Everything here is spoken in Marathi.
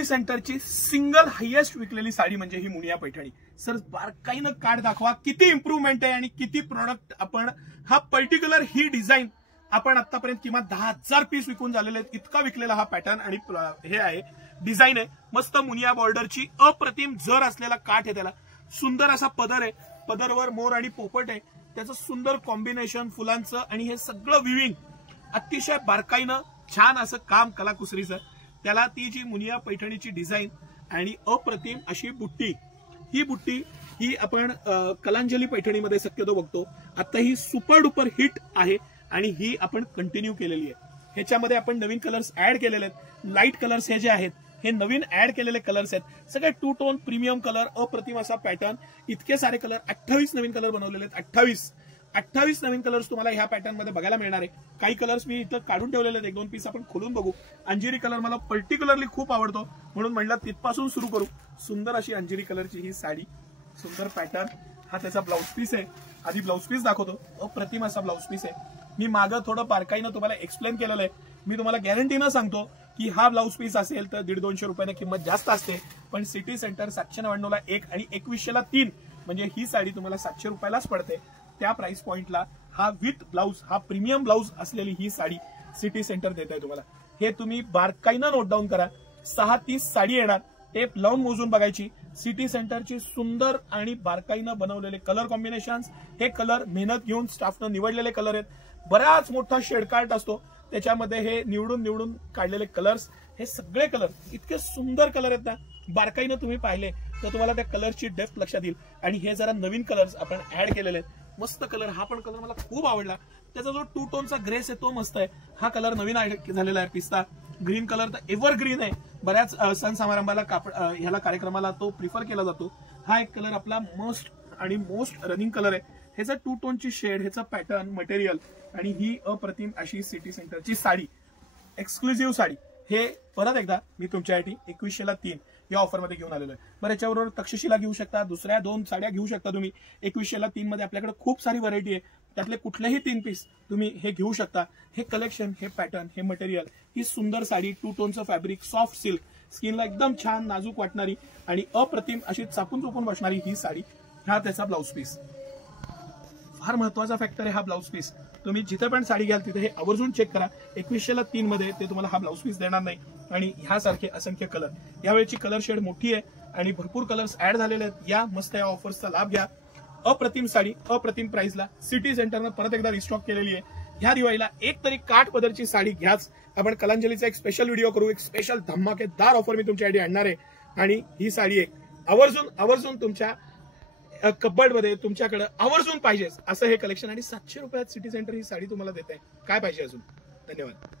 सिटी सेंटरची सिंगल हायेस्ट विकलेली साडी म्हणजे ही मुनिया पैठणी। सर बारकाईनं कार्ड दाखवा, किती इम्प्रूव्हमेंट आहे आणि किती प्रोडक्ट आपण हा पर्टिक्युलर ही डिझाईन आपण आतापर्यंत किमान 10,000 पीस विकून झालेले आहेत, इतका विकलेला हा पॅटर्न आणि हे आहे डिझाईन आहे। मस्त मुनिया बॉर्डरची अप्रतिम जर असलेला काठ आहे, त्याला सुंदर असा पदर आहे, पदरवर मोर आणि पोपट आहे, त्याचं सुंदर कॉम्बिनेशन फुलांचं आणि हे सगळं विविंग अतिशय बारकाईनं छान असं काम कलाकुसरीचं। त्याला ती जी मुनिया पैठणीची डिझाईन आणि अप्रतिम अशी बुट्टी, ही बुट्टी ही आपण कलांजली पैठणीमध्ये शक्यतो बघतो। आता ही सुपर डुपर हिट आहे आणि ही आपण कंटिन्यू केलेली आहे। ह्याच्यामध्ये आपण नवीन कलर्स ऍड केलेले आहेत, लाईट कलर्स हे जे आहेत हे नवीन ऍड केलेले कलर्स आहेत, सगळे टू टोन प्रीमियम कलर, अप्रतिम असा पॅटर्न, इतके सारे कलर, 28 नवीन कलर बनवलेले आहेत। 28 नवीन कलर्स तुम्हाला ह्या पॅटर्न मध्ये बघायला मिळणार आहे। काही कलर्स मी इथं काढून ठेवलेले आहेत, 1-2 पीस आपण खोलून बघू। अंजिरी कलर मला पर्टिक्युलरली खूप आवडतो म्हणून म्हणलं तिथपासून सुरू करू। सुंदर अशी अंजिरी कलरची ही साडी, सुंदर पॅटर्न, हा त्याचा ब्लाउज पीस आहे। आधी ब्लाउज पीस दाखवतो, अप्रतिम असा ब्लाउज पीस आहे। मी मागं थोडं बारकाईनं तुम्हाला एक्सप्लेन केलेलं आहे, मी तुम्हाला गॅरंटीनं सांगतो की हा ब्लाउज पीस असेल तर 150-200 रुपयाने किंमत जास्त असते, पण सिटी सेंटर 799ला 1 आणि 2100ला 3 म्हणजे ही साडी तुम्हाला 700 रुपयालाच पडते। त्या प्राइस पॉइंटला हा विथ ब्लाउज, हा प्रीमियम ब्लाउज असलेली ही साडी सिटी सेंटर देत आहे तुम्हाला। हे तुम्ही बारकाईनं नोट डाऊन करा। 6-30 साडी येणार, टेप लावून मोजून बघायची। सिटी सेंटरची सुंदर आणि बारकाईनं बनवलेले कलर कॉम्बिनेशन्स, हे कलर मेहनत घेऊन स्टाफनं निवडलेले कलर आहेत। बराच मोठा शेड कार्ट असतो, त्याच्यामध्ये हे निवडून काढलेले कलर्स, हे सगळे कलर इतके सुंदर कलर आहेत ना, बारकाईनं तुम्ही पाहिले तर तुम्हाला त्या कलरची डेप्थ लक्षात येईल। आणि हे जरा नवीन कलर्स आपण ऍड केलेले आहेत, मस्त कलर। हा पण कलर मला खूप आवडला, त्याचा जो टू टोनचा ग्रेस आहे तो मस्त आहे। हा कलर नवीन ऍड झालेला आहे, पिस्ता ग्रीन कलर तर एव्हर ग्रीन आहे, बऱ्याच सण समारंभाला ह्याला कार्यक्रमाला तो प्रिफर केला जातो। हा एक कलर आपला मस्ट आणि मोस्ट रनिंग कलर आहे। ह्याचा टू टोनची शेड, ह्याचा पॅटर्न, मटेरियल आणि ही अप्रतिम अशी सिटी सेंटरची साडी, एक्सक्लुझिव्ह साडी, हे परत एकदा मी तुमच्यासाठी 2100ला 3 या ऑफर मध्ये घेऊन आलेलो आहे। बरं, याच्याबरोबर तक्षशिला घेऊ शकता, दुसऱ्या 2 साड्या घेऊ शकता तुम्ही। 2100ला 3 मध्ये आपल्याकडे खूप सारी व्हरायटी आहे, त्यातले कुठलेही 3 पीस तुम्ही हे घेऊ शकता। हे कलेक्शन, हे पॅटर्न, हे मटेरियल, ही सुंदर साडी, टू टोनचं फॅब्रिक, सॉफ्ट सिल्क, स्किनला एकदम छान नाजूक वाटणारी आणि अप्रतिम अशी चापून चुपून बसणारी ही साडी, हा त्याचा ब्लाउज पीस। फार महत्वाचा फॅक्टर आहे हा ब्लाउज पीस। तुम्ही जिथे पण साडी घ्याल तिथे हे आवर्जून चेक करा, 2100ला 3 मध्ये ते तुम्हाला हा ब्लाउज पीस देणार नाही। आणि ह्यासारखे असंख्य कलर, यावेळची कलर शेड मोठी आहे आणि भरपूर कलर्स ऍड झालेले आहेत। या मस्त या ऑफर्सचा लाभ घ्या। अप्रतिम साडी अप्रतिम प्राइसला सिटी सेंटरनं परत एकदा रिस्टॉक केलेली आहे। ह्या दिवाळीला एक तरी काठ पदरची साडी घ्याच। आपण कलांजलीचा एक स्पेशल व्हिडिओ करू, एक स्पेशल धमाकेदार ऑफर मी तुमच्यासाठी आणणार आहे। आणि ही साडी एक आवर्जून तुमच्या कबर्ड मध्ये तुमच्याकडे आवर्जून पाहिजे असं हे कलेक्शन, आणि 700 रुपयात सिटी सेंटर ही साडी तुम्हाला देत आहे। काय पाहिजे अजून? धन्यवाद।